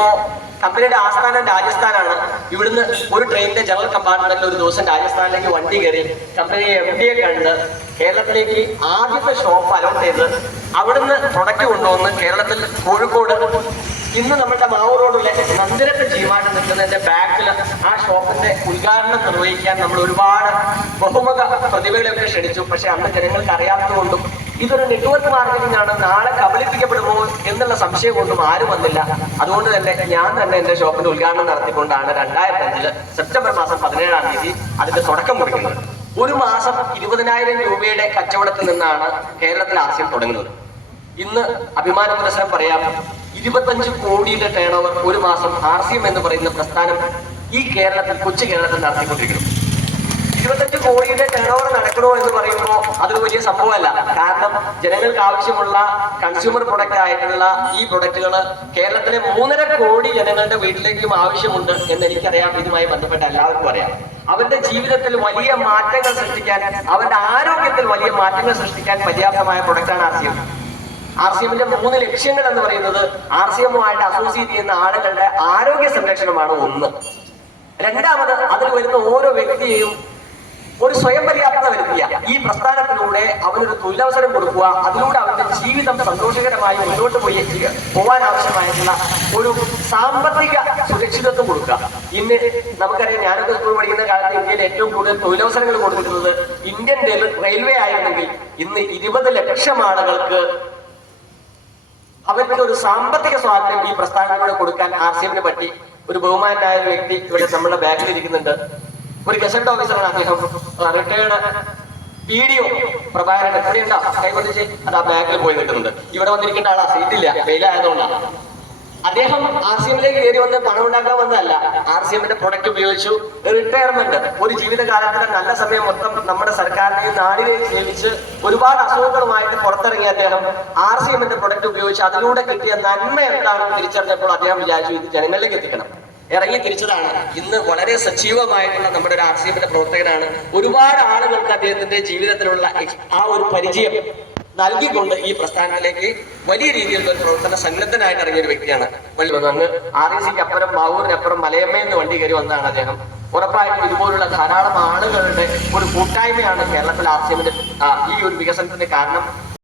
ഇപ്പോ കമ്പനിയുടെ ആസ്ഥാനം രാജസ്ഥാനാണ്. ഇവിടുന്ന് ഒരു ട്രെയിനിന്റെ ജനറൽ കമ്പാർട്ട്മെന്റിൽ ഒരു ദിവസം രാജസ്ഥാനിലേക്ക് വണ്ടി കയറി കമ്പനി എം ഡിയെ കണ്ട് കേരളത്തിലേക്ക് ആദ്യത്തെ ഷോപ്പ് അലോട്ട് ചെയ്ത് അവിടുന്ന് പ്രൊഡക്റ്റ് കൊണ്ടുവന്ന് കേരളത്തിൽ കോഴിക്കോട്. ഇന്ന് നമ്മുടെ മാവൂർ റോഡിലെ നന്ദിരത്തെ ജീവാണ്ട് നിൽക്കുന്നതിന്റെ ബാക്കിൽ ആ ഷോപ്പിന്റെ ഉദ്ഘാടനം നിർവഹിക്കാൻ നമ്മൾ ഒരുപാട് ബഹുമുഖ പ്രതിഭകളെയൊക്കെ ക്ഷണിച്ചു. പക്ഷെ അന്ന് ജനങ്ങൾക്ക് അറിയാത്തതുകൊണ്ടും ഇതൊരു നെറ്റ്വർക്ക് മാർക്കറ്റിംഗ് ആണ്. നാളെ കബളിപ്പിക്കപ്പെടുമോ എന്നുള്ള സംശയം കൊണ്ടും ആരും വന്നില്ല. അതുകൊണ്ട് തന്നെ ഞാൻ തന്നെ എന്റെ ഷോപ്പിന്റെ ഉദ്ഘാടനം നടത്തിക്കൊണ്ടാണ് രണ്ടായിരത്തി അഞ്ചിൽ സെപ്റ്റംബർ മാസം പതിനേഴാം തീയതി അതിന്റെ തുടക്കം കുറിക്കുന്നത്. ഒരു മാസം ഇരുപതിനായിരം രൂപയുടെ കച്ചവടത്തിൽ നിന്നാണ് കേരളത്തിൽ ആശയം തുടങ്ങുന്നത്. ഇന്ന് അഭിമാന പുരസരം പറയാം. ഇരുപത്തഞ്ച് കോടിയുടെ ടേൺ ഓവർ ഒരു മാസം ആർ സി എം എന്ന് പറയുന്ന പ്രസ്ഥാനം ഈ കേരളത്തിൽ കൊച്ചു കേരളത്തിൽ നടത്തിക്കൊണ്ടിരിക്കുന്നു. കോടിയുടെ ടേൺ ഓവർ നടക്കണോ എന്ന് പറയുമ്പോൾ അതൊരു വലിയ സംഭവമല്ല. കാരണം ജനങ്ങൾക്ക് ആവശ്യമുള്ള കൺസ്യൂമർ പ്രൊഡക്റ്റ് ആയിട്ടുള്ള ഈ പ്രൊഡക്റ്റുകൾ കേരളത്തിലെ മൂന്നര കോടി ജനങ്ങളുടെ വീട്ടിലേക്കും ആവശ്യമുണ്ട് എന്ന് എനിക്കറിയാം ഇതുമായി ബന്ധപ്പെട്ട എല്ലാവർക്കും അറിയാം. അവരുടെ ജീവിതത്തിൽ വലിയ മാറ്റങ്ങൾ സൃഷ്ടിക്കാൻ അവരുടെ ആരോഗ്യത്തിൽ വലിയ മാറ്റങ്ങൾ സൃഷ്ടിക്കാൻ പര്യാപ്തമായ പ്രൊഡക്റ്റാണ് R C M R C എമ്മിന്റെ മൂന്ന് ലക്ഷ്യങ്ങൾ എന്ന് പറയുന്നത് ആർ സി എമ്മുമായിട്ട് അസോസിയേറ്റ് ചെയ്യുന്ന ആളുകളുടെ ആരോഗ്യ സംരക്ഷണമാണ് ഒന്ന്. രണ്ടാമത് അതിൽ വരുന്ന ഓരോ വ്യക്തിയെയും ഒരു സ്വയം പര്യാപ്തത വരുത്തിയ ഈ പ്രസ്ഥാനത്തിലൂടെ അവനൊരു തൊഴിലവസരം കൊടുക്കുക അതിലൂടെ അവന്റെ ജീവിതം സന്തോഷകരമായി മുന്നോട്ട് പോയി പോകാൻ ആവശ്യമായിട്ടുള്ള ഒരു സാമ്പത്തിക സുരക്ഷിതത്വം കൊടുക്കുക. ഇന്ന് നമുക്കറിയാം ഞാനൊക്കെ സ്കൂൾ പഠിക്കുന്ന കാലത്ത് ഇന്ത്യയിൽ ഏറ്റവും കൂടുതൽ തൊഴിലവസരങ്ങൾ കൊടുത്തിരുന്നത് ഇന്ത്യൻ റെയിൽ- റെയിൽവേ ആയിരുന്നെങ്കിൽ ഇന്ന് ഇരുപത് ലക്ഷം ആളുകൾക്ക് അവർക്ക് ഒരു സാമ്പത്തിക സ്വാതന്ത്ര്യം ഈ പ്രസ്ഥാനത്തിലൂടെ കൊടുക്കാൻ ആർ സി എമ്മിന് പറ്റി. ഒരു ബഹുമാനായ വ്യക്തി ഇവിടെ നമ്മുടെ ബാക്കിൽ ഇരിക്കുന്നുണ്ട്. ഒരു ഗസറ്റ് ഓഫീസറാണ് അദ്ദേഹം. Retired P D O Prabhakaran എത്രയുണ്ടോ? കൈകൊണ്ടിച്ച് അത് ആ ബാക്കിൽ പോയി നിൽക്കുന്നുണ്ട്. ഇവിടെ വന്നിരിക്കേണ്ട ആളാ സീറ്റില്ല വെയിലായതുകൊണ്ടാണ് അദ്ദേഹം ആർ സി എമ്മിലേക്ക് കയറി വന്ന് പണം ഉണ്ടാക്കാൻ വന്നതല്ല. ആർ സി എമ്മിന്റെ പ്രൊഡക്റ്റ് ഉപയോഗിച്ചു. റിട്ടയർമെന്റ് ഒരു ജീവിതകാലത്തിന്റെ നല്ല സമയം മൊത്തം നമ്മുടെ സർക്കാരിനെയും നാടിനെയും സേവിച്ച് ഒരുപാട് അസുഖങ്ങളുമായിട്ട് പുറത്തിറങ്ങിയ അദ്ദേഹം ആർ സി എമ്മിന്റെ പ്രൊഡക്റ്റ് ഉപയോഗിച്ച് അതിലൂടെ കിട്ടിയ നന്മ എന്താണെന്ന് തിരിച്ചറിഞ്ഞപ്പോൾ അദ്ദേഹം വിചാരിച്ചു ഇത് ജനങ്ങളിലേക്ക് എത്തിക്കണം. ഇറങ്ങി തിരിച്ചതാണ്. ഇന്ന് വളരെ സജീവമായിട്ടുള്ള നമ്മുടെ ഒരു എമ്മിന്റെ പ്രവർത്തകനാണ്. ഒരുപാട് ആളുകൾക്ക് അദ്ദേഹത്തിന്റെ ജീവിതത്തിലുള്ള ആ ഒരു പരിചയം നൽകിക്കൊണ്ട് ഈ പ്രസ്ഥാനത്തിലേക്ക് വലിയ രീതിയിലുള്ള ഒരു പ്രവർത്തന സന്നദ്ധനായിട്ട് ഇറങ്ങിയ ഒരു വ്യക്തിയാണ് അങ്ങ് ആർ എ സിക്ക് അപ്പുറം മാവൂരിനപ്പുറം മലയമ്മയെന്ന് വണ്ടി കയറി വന്നതാണ് അദ്ദേഹം. ഉറപ്പായിട്ടും ഇതുപോലുള്ള ധാരാളം ആളുകളുടെ ഒരു കൂട്ടായ്മയാണ് കേരളത്തിലെ ആർ സി എമ്മിന്റെ ഈ ഒരു വികസനത്തിന്റെ കാരണം.